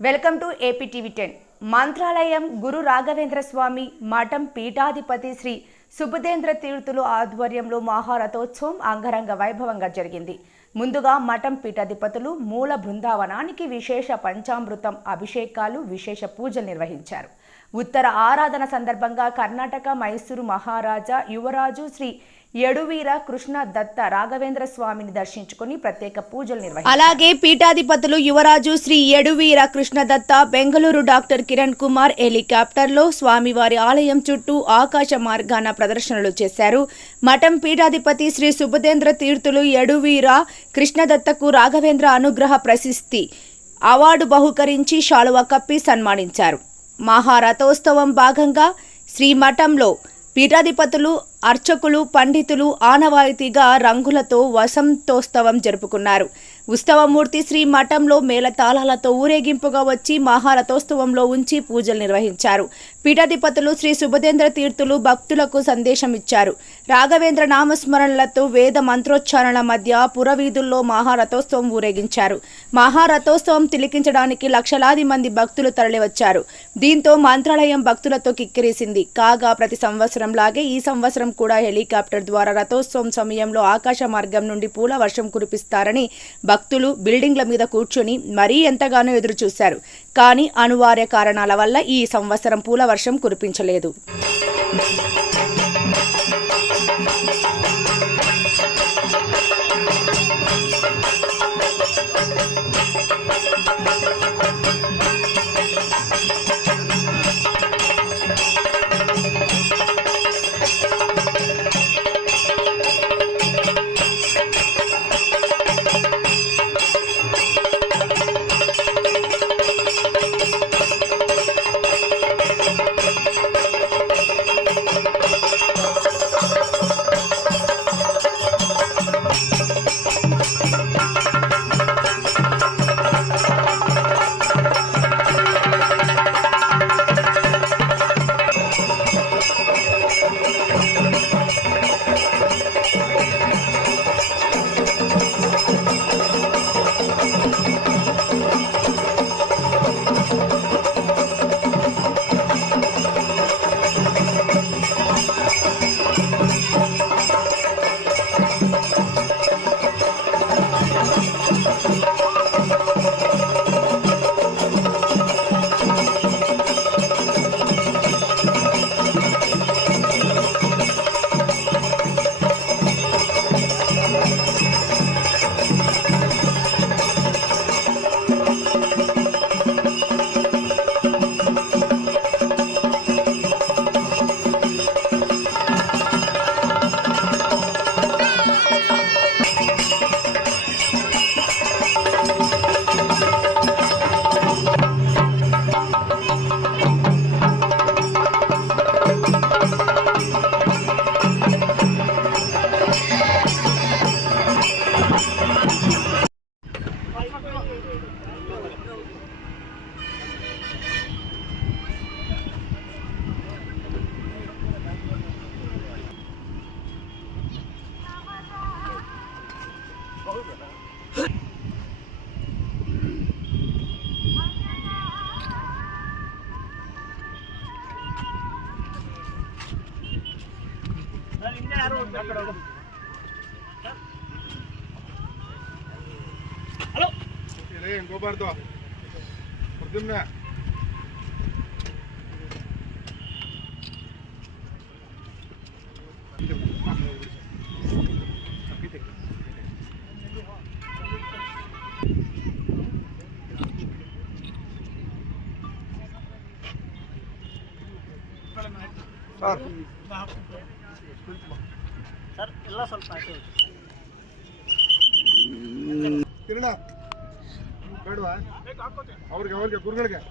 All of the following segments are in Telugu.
Welcome to AP TV ten. Mantralayam Guru Raghavendra Swami మఠం పీఠాధిపతి శ్రీ సుభదేంద్ర తీర్థులు ఆధ్వర్యంలో మహారథోత్సవం అంగరంగ వైభవంగా జరిగింది. ముందుగా మఠం పీఠాధిపతులు మూల బృందావనానికి విశేష పంచామృతం అభిషేకాలు విశేష పూజలు నిర్వహించారు. ఉత్తర ఆరాధన సందర్భంగా కర్ణాటక మైసూరు మహారాజా యువరాజు శ్రీ యడువీర కృష్ణ దత్త రాఘవేంద్ర స్వామిని దర్శించుకుని ప్రత్యేక పూజలు నిర్వహించారు. అలాగే పీఠాధిపతులు యువరాజు శ్రీ యడువీర కృష్ణదత్త బెంగళూరు డాక్టర్ కిరణ్ కుమార్ హెలికాప్టర్లో స్వామివారి ఆలయం చుట్టూ ఆకాశ మార్గాన ప్రదర్శనలు చేశారు. మఠం పీఠాధిపతి శ్రీ సుబుధేంద్ర తీర్థులు యడువీర కృష్ణదత్తకు రాఘవేంద్ర అనుగ్రహ ప్రశస్తి అవార్డు బహుకరించి శాలువా కప్పి సన్మానించారు. మహారథోత్సవం భాగంగా శ్రీమఠంలో పీఠాధిపతులు అర్చకులు పండితులు ఆనవాయితీగా రంగులతో వసంతోత్సవం జరుపుకున్నారు. ఉత్సవమూర్తి శ్రీ మఠంలో మేళతాళాలతో ఊరేగింపుగా వచ్చి మహారథోత్సవంలో ఉంచి పూజలు నిర్వహించారు. పీఠాధిపతులు శ్రీ సుభదేంద్ర తీర్థులు భక్తులకు సందేశం ఇచ్చారు. రాఘవేంద్ర నామస్మరణలతో వేద మంత్రోచ్చారణల మధ్య పురవీధుల్లో మహారథోత్సవం ఊరేగించారు. మహారథోత్సవం తిలికించడానికి లక్షలాది మంది భక్తులు తరలివచ్చారు. దీంతో మంత్రాలయం భక్తులతో కిక్కిరిసింది. కాగా ప్రతి సంవత్సరం లాగే ఈ సంవత్సరం కూడా హెలికాప్టర్ ద్వారా రథోత్సవం సమయంలో ఆకాశ మార్గం నుండి పూల వర్షం కురిపిస్తారని భక్తులు బిల్డింగ్ల మీద కూర్చొని మరీ ఎంతగానో ఎదురుచూశారు. కానీ అనివార్య కారణాల వల్ల ఈ సంవత్సరం పూల వర్షం కురిపించలేదు. ಏ ಹೋಗ್ಬಾರ್ದು ಪ್ರದ್ಯುಮ್ನ ಸರ್ ಸರ್ ಎಲ್ಲ ಸ್ವಲ್ಪ ಆಯ್ತು ಕಿರಣ ಬೇಡವಾ ಅವ್ರಿಗೆ ಅವ್ರಿಗೆ ಗುರುಗಳಿಗೆ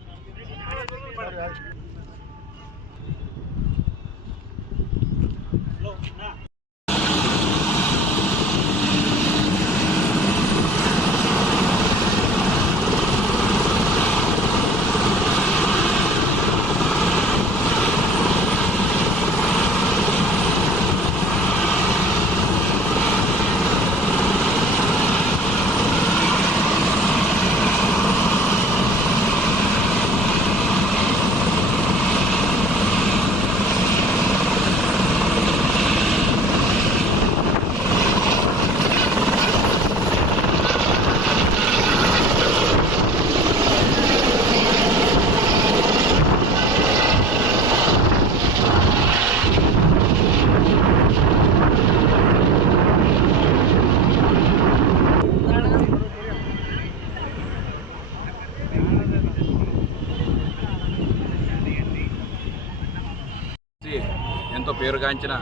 ¡Vamos! ఎంతో పేరుగాంచిన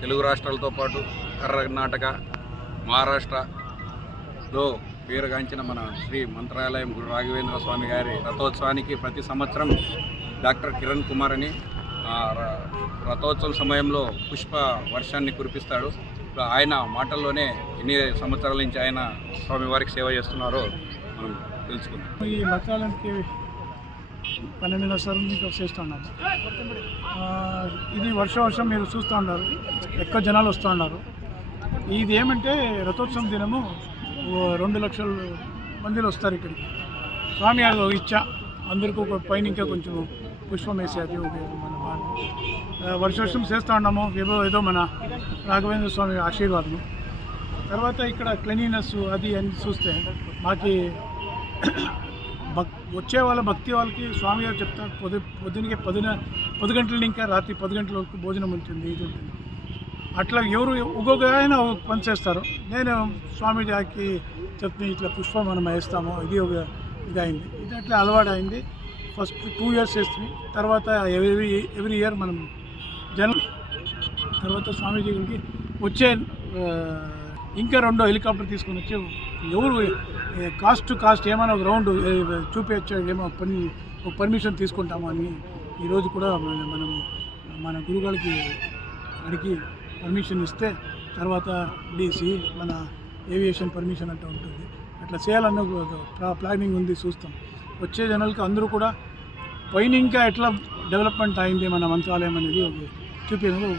తెలుగు రాష్ట్రాలతో పాటు కర్ణాటక మహారాష్ట్రలో పేరుగాంచిన మన శ్రీ మంత్రాలయం గురు రాఘవేంద్ర స్వామి గారి రథోత్సవానికి ప్రతి సంవత్సరం డాక్టర్ కిరణ్ కుమార్ అని ఆ, ర- రథోత్సవం సమయంలో పుష్ప వర్షాన్ని కురిపిస్తాడు. ఆయన మాటల్లోనే ఎన్ని సంవత్సరాల నుంచి ఆయన స్వామివారికి సేవ చేస్తున్నారో మనం తెలుసుకుందాం. ఈ మంత్రాలయానికి పన్నెండు లక్షల నుంచి చేస్తున్నాము ఇది వర్ష వర్షం మీరు చూస్తూ ఉన్నారు. ఎక్కువ జనాలు వస్తూ ఉన్నారు. ఇది ఏమంటే రథోత్సవం దినము రెండు లక్షల మందిలు వస్తారు ఇక్కడికి. స్వామి అది ఒక ఇచ్చ. అందరికీ ఒక పైన ఇంకా కొంచెం పుష్పం వేసేది ఒక మన వర్ష వర్షం చేస్తూ ఉన్నాము. ఏదో ఏదో మన రాఘవేంద్ర స్వామి ఆశీర్వాదము. తర్వాత ఇక్కడ క్లీనినెస్ అది అని చూస్తే మాకి భక్ వచ్చే వాళ్ళ భక్తి వాళ్ళకి స్వామి గారు చెప్తారు పొద్దు పొద్దునకి పొద్దున పది గంటల ఇంకా రాత్రి పది గంటల వరకు భోజనం ఉంటుంది ఇది ఉంటుంది. అట్లా ఎవరు ఒక్కొక్క ఆయన పని చేస్తారు. నేను స్వామిజీకి చెప్తే ఇట్లా పుష్పం మనం వేస్తాము ఇది ఒక ఇది అయింది ఇది అట్లా అలవాటు అయింది ఫస్ట్ టూ ఇయర్స్ చేస్తుంది. తర్వాత ఎవ్రీ ఎవ్రీ ఇయర్ మనం జనం తర్వాత స్వామీజీకి వచ్చే ఇంకా రెండో హెలికాప్టర్ తీసుకొని వచ్చి ఎవరు కాస్ట్ కాస్ట్ ఏమైనా ఒక రౌండ్ ఏ, ఏమో పని ఒక పర్మిషన్ తీసుకుంటాము అని ఈరోజు కూడా మనము మన గురువుగారికి అడిగి పర్మిషన్ ఇస్తే తర్వాత డీసీ మన ఏవియేషన్ పర్మిషన్ అంటే ఉంటుంది. అట్లా చేయాలన్న ప్లా- ప్లానింగ్ ఉంది చూస్తాం. వచ్చే జనాలకి అందరూ కూడా పైన ఇంకా ఎట్లా డెవలప్మెంట్ అయింది మన మంత్రాలయం అనేది ఒక చూపించడం